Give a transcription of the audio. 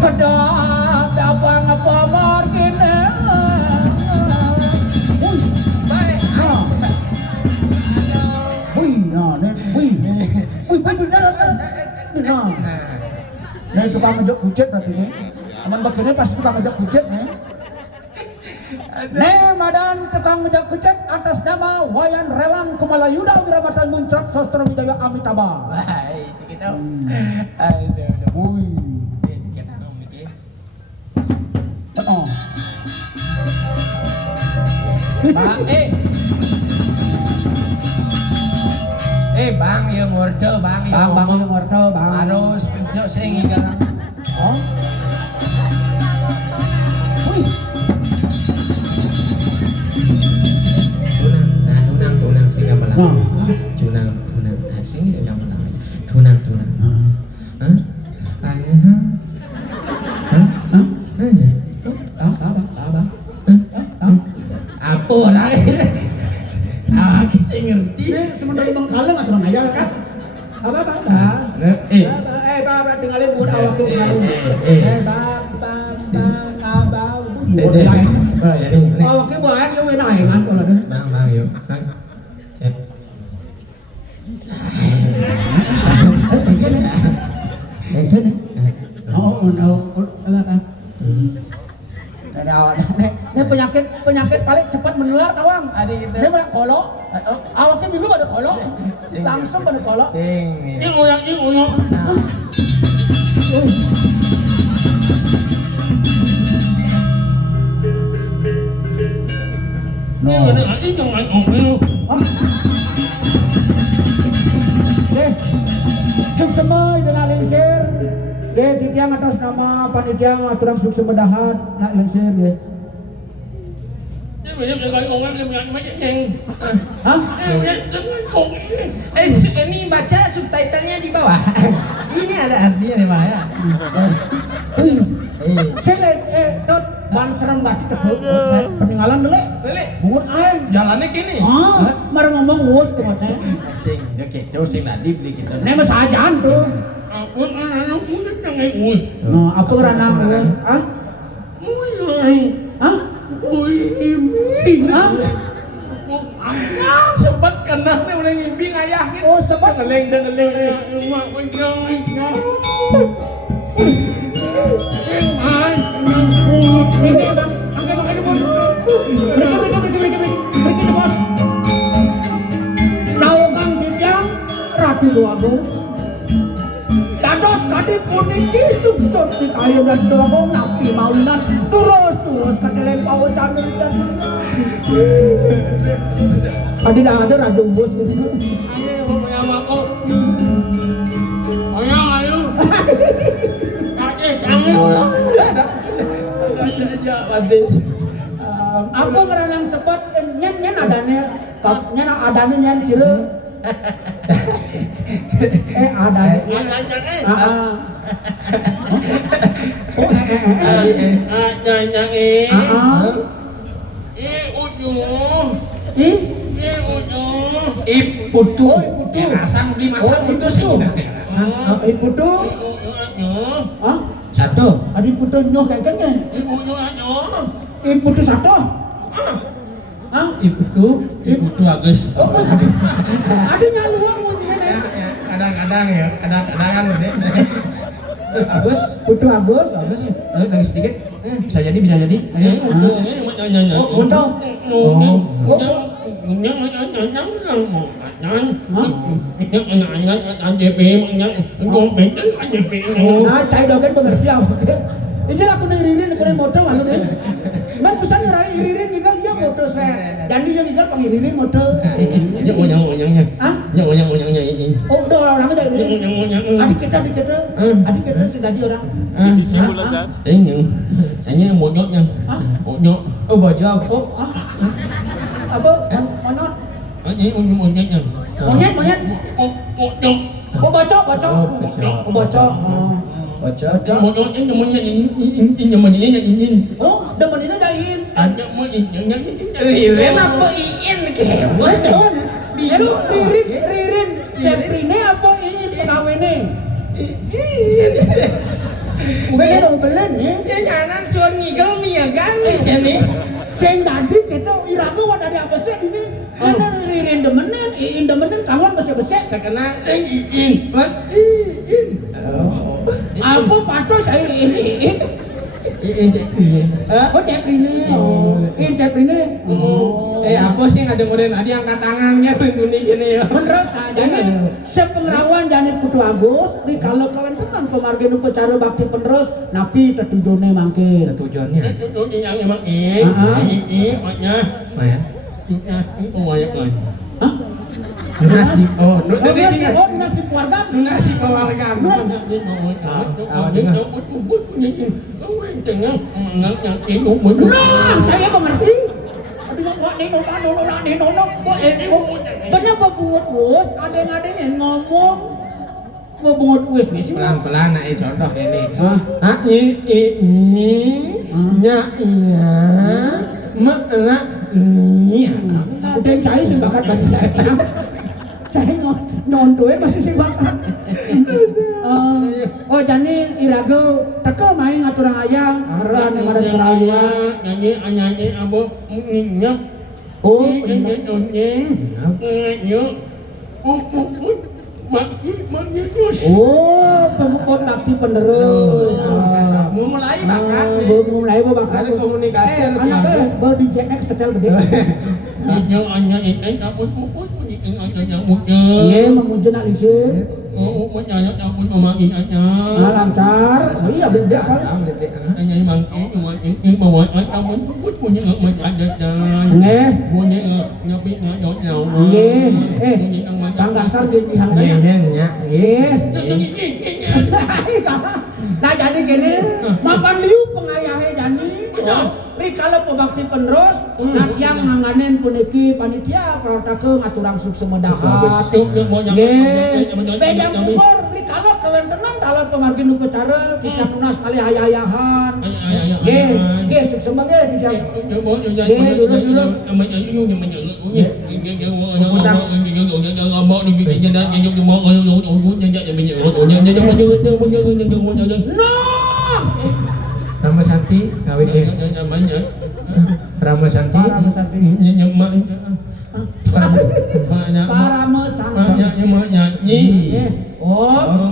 Ada apa ngapamar kene. Wih, nah, nen, wih, nah, nen tukang ngejek kucet berarti nih. Aman bagiannya pasti tukang ngejek kucet nih. Madan tukang ngejek kucet atas nama Wayan Relan Kumalayuda Wiramatan Muncrat Sastra Widaya Amitabha. Wah, itu kita. Aduh. Wih. Kita dong mikir. Oh. Bang, bang yang ngorde bang Bang yang ngorde bang. Harus pinjau saya ngigalang. Oh. Wih. Tunang sih nggak malang. Tunang, sini nggak malang. Tunang. Hah? Apa orang? Aku sih ngerti. Sementara bang kaleng atau orang ayah kan? Apa? Bang, tinggalin buat awak ke kaleng. Bang, awaknya banyak yang naik kan kalau ada. Bang, yuk. Cep. Ini penyakit paling cepat menular tawang. Ini banyak kolok. Awaknya dulu ada kolok, langsung pada kolok. Ini ngoyak. Ini jangan ngomong. Suksema dengan lengser. Titiang atas nama panitia aturan suksema dahat nak lengser ya. Ini banyak sekali orang yang macam yang. Hah? Ini baca subtitlenya di bawah. Ini ada artinya di bawah ya. Saya tot ban serem gak ketemu. Peninggalan dulu. Bungut aing. Jalannya kini. Marah ngomong us tuh katanya. Sing, oke, terus sing tadi beli kita. Ini mah sajan tuh. Aku anak punya jangan uy. No, apa ranang gue? Ah? Ah? Sempat kena nih mulai ngimbing ayah gitu. Oh, sempat ngeleng. Ini bang, pakai bos. Mereka bos. Tahu kang Titiang, Ratu Doagung. Dados kadi puniki sukses di kayu dan Doagung napi maunan terus kadelen pawacan dan. Adi dah ada Raja Bos gitu. Ayo punya mako. Ayo. Jangan. Saja Wadis. Apa ngeranang sepot nyen adanya. Nyen adanya nyen sire. Adanya. Iputu. Rasang di mata itu sih. Iputu. Hah? Satu. Adi putu nyoh kayak kan? Iputu satu. Hah? Iputu Agus. Ada nyaluang mungkin ya. Kadang-kadang kan Agus. Putu Agus. Lagi sedikit. Bisa jadi. Ayo. Untuk. Nah, cai dogen pengerti apa? Ini aku ngiririn, aku modal malu deh. Nggak pesan ngirain ngiririn juga dia modal saya. Dan dia juga pengiririn modal. Hah? Oh, udah orang aja ini. Adik kita sudah di orang. Ini monyoknya. Monyok. Oh, bojok. Oh, apa? Monyet. Ini monyoknya. Monyet. Monyok. Oh, bocok. Oh, bocok. Monyok ini namanya ini. Oh, demennya jahin. Ada mau ini. Ririn apa iin kewe? Ririn. Seprine apa ini pengawinnya? Belen dong belen ya. Ya jangan suan ngigel miagan di sini. Sing tadi kita irago wa dari abese ini. Karena ririn demenan kawan bese-bese. Sekena Aku patos saya in. Oh cek ini. In cek ini. Apa sih ngadengerin adi angkat tangannya begini gini ya. Bener, jadi sepengerawan jangan kudu Agus di kalau kawan tenan pemargin upacara bakti penerus napi tetujone mangkin. Tujuannya. Itu yang emang ini maknya Oh ya. Hah? Lunas di Lunas di keluarga. lunas di keluarga. Nah, saya mengerti. Kenapa bungut wus? Ada-adanya ngomong ngebungut wus sih. Pelan-pelan nah contoh ini. Hah? Nya iya mak ini. Ada yang cai sih bakat banget. Cai nontoe masih sih bakat. Oh jadi irago teko main ngaturang ayang aran yang ada kerawuan. Nyanyi abo nyinyap. Oh, oh, pemukul bakti penerus. Mau mulai bakat. Mulai bakat. Ada komunikasi harus anak bagus. baru di JX setel gede. Nge mengujun alisir. Lancar. Oh iya beda kan. Bang dasar gini hangatnya. Nah jadi gini, mapan liu pengayahe jani. Rikala pebakti penerus, nak yang nganganen puniki panitia protake ngaturang suksema dahat. Bejang umur rikala kawan tenan dalam pemargin upacara kita tunas kali hayayahan. Ge suksema ge dijang. Rama Santi kawin deh. Rama Santi. Para mesanti. Para mesanti. nyanyi. Oh,